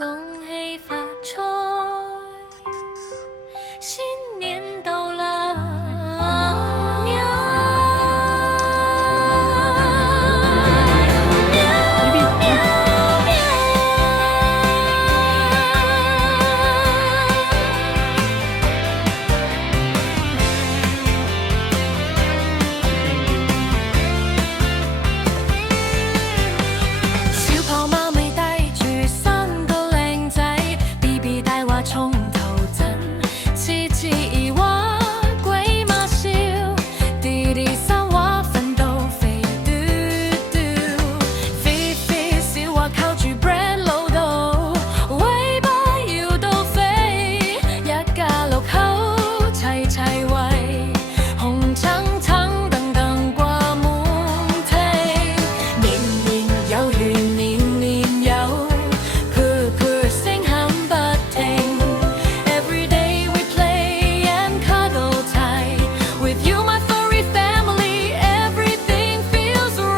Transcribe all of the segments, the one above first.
恭喜發財，新年到了喵。小跑馬尾帶住3個靚仔 ，BB 大話從頭震，次次兒話鬼馬笑，弟弟三話奮鬥肥嘟嘟，肥肥小話靠住 brand 老豆，尾巴搖到飛，一家6口齊齊圍，紅橙橙燈燈掛滿地，年年有餘年年有，噗噗聲響不停。Every day we play and cuddle tight. With you, my furry family, everything feels right.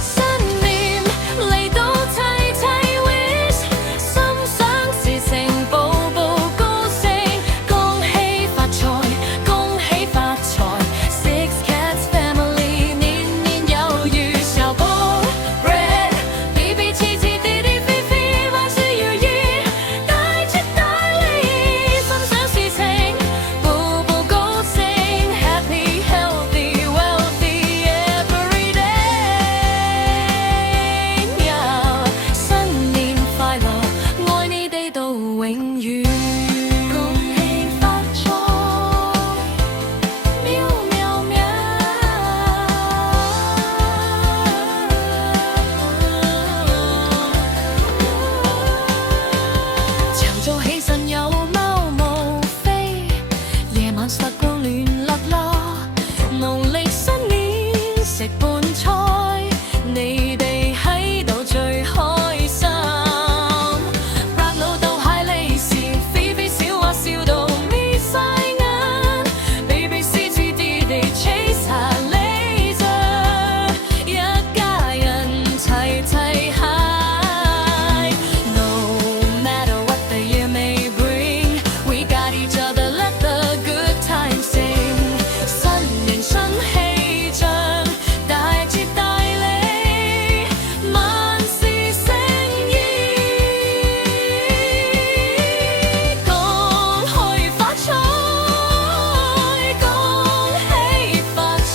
新年嚟到齊齊 wish， 心想事成，步步高升，恭喜發財，恭喜發財。Six cats family， 年年有餘，小寶 bread，BB 次次弟弟肥肥，萬事如意，大吉大利，心想事成，步步高升 ，Happy healthy wealthy every day。新年快樂，愛你哋到永遠。恭喜發財，喵喵喵。朝早起身有貓毛飛，夜晚實光亂粒粒。農曆新年食盆菜，你哋喺度最開心。白老豆蟹利是，肥肥小話笑到眯晒眼，BB 獅子弟弟 chase 下 laser， 一家人齊齊 high。No matter what the year may bring, we got each other, let the good times sing。新年新氣象，大吉大利，萬事勝意。恭喜發財，恭喜發財。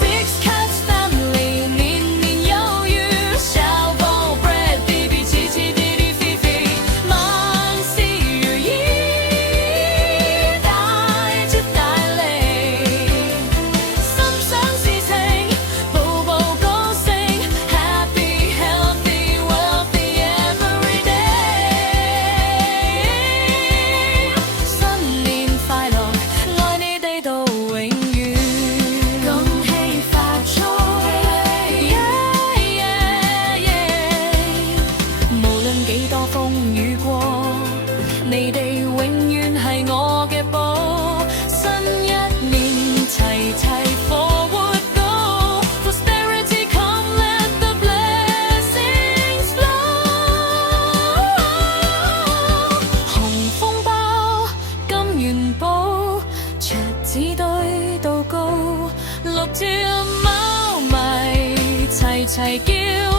Six cats family， 年年有餘，小寶 bread BB 次次弟弟肥肥，萬事如意，大吉大利，心想事成，步步高升 ，Happy healthy wealthy every day。新年快樂，愛你哋到永遠。恭喜發財無論幾多風雨過，你哋永遠係我嘅寶。新一年齊齊 forward go， prosperity come let the blessings flow。紅風包，金元寶，桌子堆到高，六隻貓咪齊齊叫。